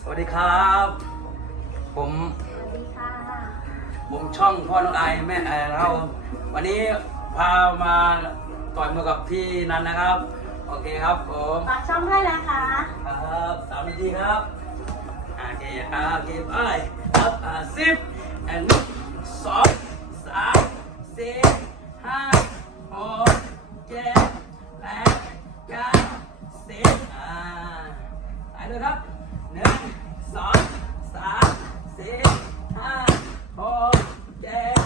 สวัสดีครับ ผมสวัสดีค่ะผมช่องพ่อน้องไอายแม่ไอายนะครับผมวันนี้พามาต่อยมือกับพี่นันนะครับ โอเคครับผมฝากช่องให้นะคะ ครับสามนาทีครับโอเคอ่าโอเคไปครับอ่าสิบอันนี้สองสามสี่ห้าหกเจ็ดแปดเก้าสิบอ่าไปเลยครับห นึ่งสองสามสี่ห้าหกเจ็ด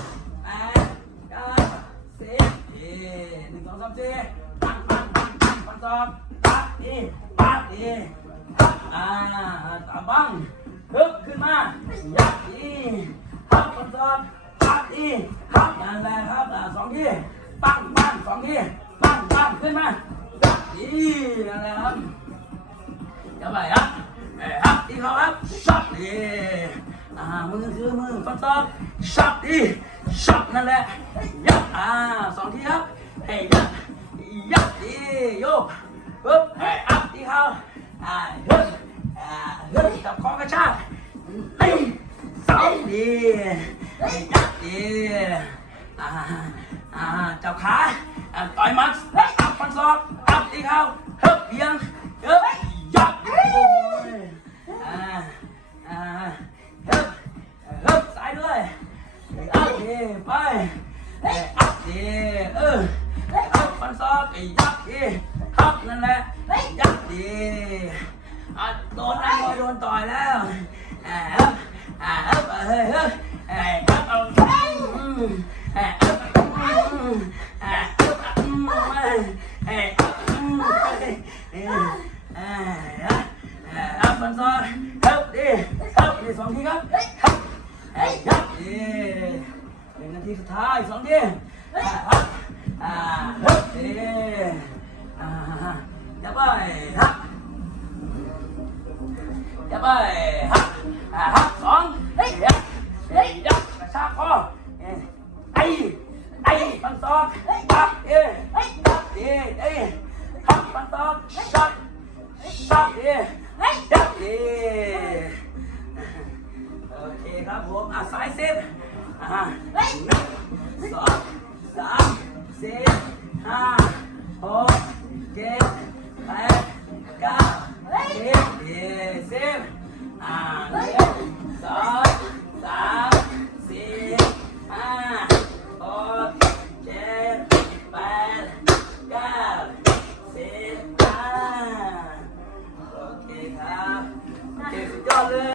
แปดเก้าสิบเอ๊ะหนึ่งสองสามสี่ปังปังปังปังปังสองปังเอีปังเอีปังอ่าตามบังฮึบขึ้นมายัดอีฮับปังสองปังอีฮับนั่นแหละครับอ่าสองทีปังปังสองทีปังปังขึ้นมายัดอีนั่นแหละครับจะไปครั ช็อตดีอ่ามือคือมือฟันตอกช็อตดีช็อตนั่นแหละยับอ่าสองทีครับเฮ้ยยับยับดีโยกปึ๊บเฮ้ยอัพที่เขาอ่าฮึบอ่าฮึบกับคอกระชากเฮ้ยสองดีเฮ้ยับดีอ่าอ่าจับขาอ่าต่อยมัดเฮ้ยอัพฟันศอกอัพที่เขาฮึบเบียงฮึบยั ไปเอ้ยอัพดีเออเอัพฟันซอกไอ้ยับดีอัพนั่นแหละยับดีอะโดนนักมวยโดนต่อยแล้วอ่าฮึบอ่าฮึบเฮ้ยเฮ้ยเอ้ยอัพเอาอืมเอ้ยอัพอืมเอ้ยอัพอืมเอ้ยอัพอืมเอ้ยเอ้ยอ่าอ่าอัพมันซ้อนฮึบดีฮึบดีสองทีครับฮึบเฮ้ยฮึบดี ทีสุดท้ายสองทีอ่าฮึบอ่าฮึบดีอ่าอย่าไปฮึบอย่าไปฮึบอ่าฮึบสองเฮ้ยเฮ้ยยับกระชากคอเอ้ยไอ้ไอ้มันซ้อนยับเอ้ยยับดีเอ้ยฮึบมันซ้อนยับสับดียับดีโอเคครับผมอะสายสิบอ่ะหนึ่งส